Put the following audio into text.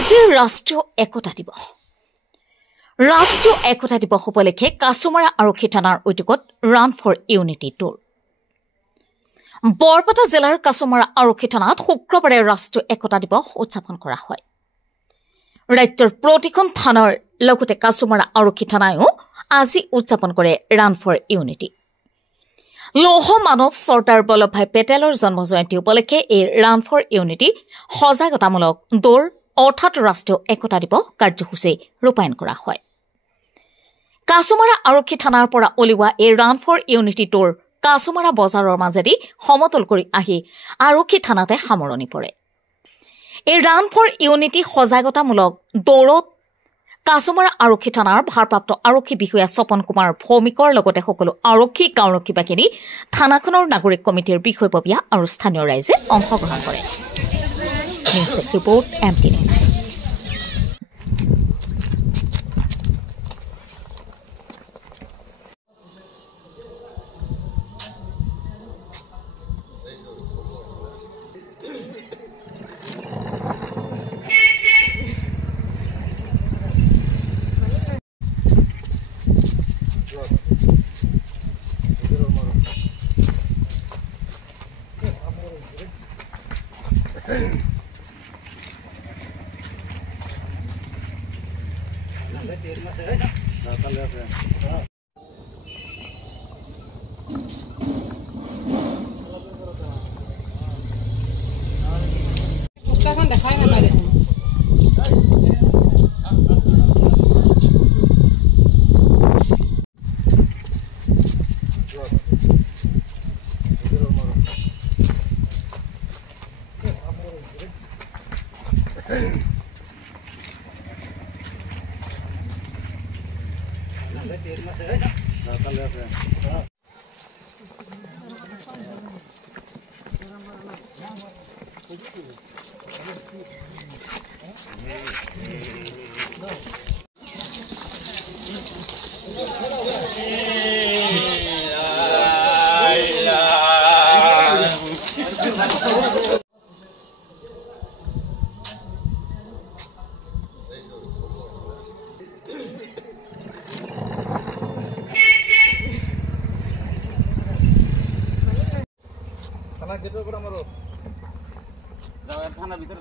আজিৰ ৰাষ্ট্ৰীয় একতা দিৱস। ৰাষ্ট্ৰীয় একতা দিৱস উপলক্ষে কাছমাৰা আৰক্ষী থানাৰ উদ্যোগত run for unity tour. Barpeta জিলাৰ কাছমাৰা আৰক্ষী থানাত শুক্ৰবাৰে ৰাষ্ট্ৰীয় একতা দিৱস উদযাপন কৰা হয়। ৰাজ্যৰ প্ৰতিখন থানাৰ লগতে কাছমাৰা আৰক্ষী থানায়ো আজি উদযাপন কৰে ৰান ফৰ ইউনিটি। লৌহ মানৱ চৰ্দাৰ বল্লভভাই পেটেলৰ জন্মজয়ন্তী উপলক্ষে এই ৰান ফৰ ইউনিটি সজাগতামূলক দৌৰ অৰ্থাৎ ৰাষ্ট্ৰীয় একতা দিৱস কাৰ্যসূচী ৰূপায়ণ কৰা হয়। কাছমাৰা আৰক্ষী থানাৰ পৰা উলিওৱা এই ৰান ফৰ ইউনিটি টুৰ কাছমাৰা বজাৰৰ মাজেদি সমতল কৰি আহি আৰক্ষী থানাতে সামৰণি পৰে। এই ৰান ফৰ ইউনিটি সজাগতামূলক দৌৰত কাছমাৰা আৰক্ষী থানাৰ ভাৰপ্ৰাপ্ত আৰক্ষী বিষয়া স্বপন কুমাৰ ভৌমিকৰ লগতে সকলো আৰক্ষী গাঁওৰক্ষী বাহিনী থানাখনৰ নাগৰিক কমিটিৰ বিষয়ববীয়া আৰু স্থানীয় ৰাইজে অংশগ্ৰহণ কৰে। News desk report MT news. থানাৰ ভিতৰে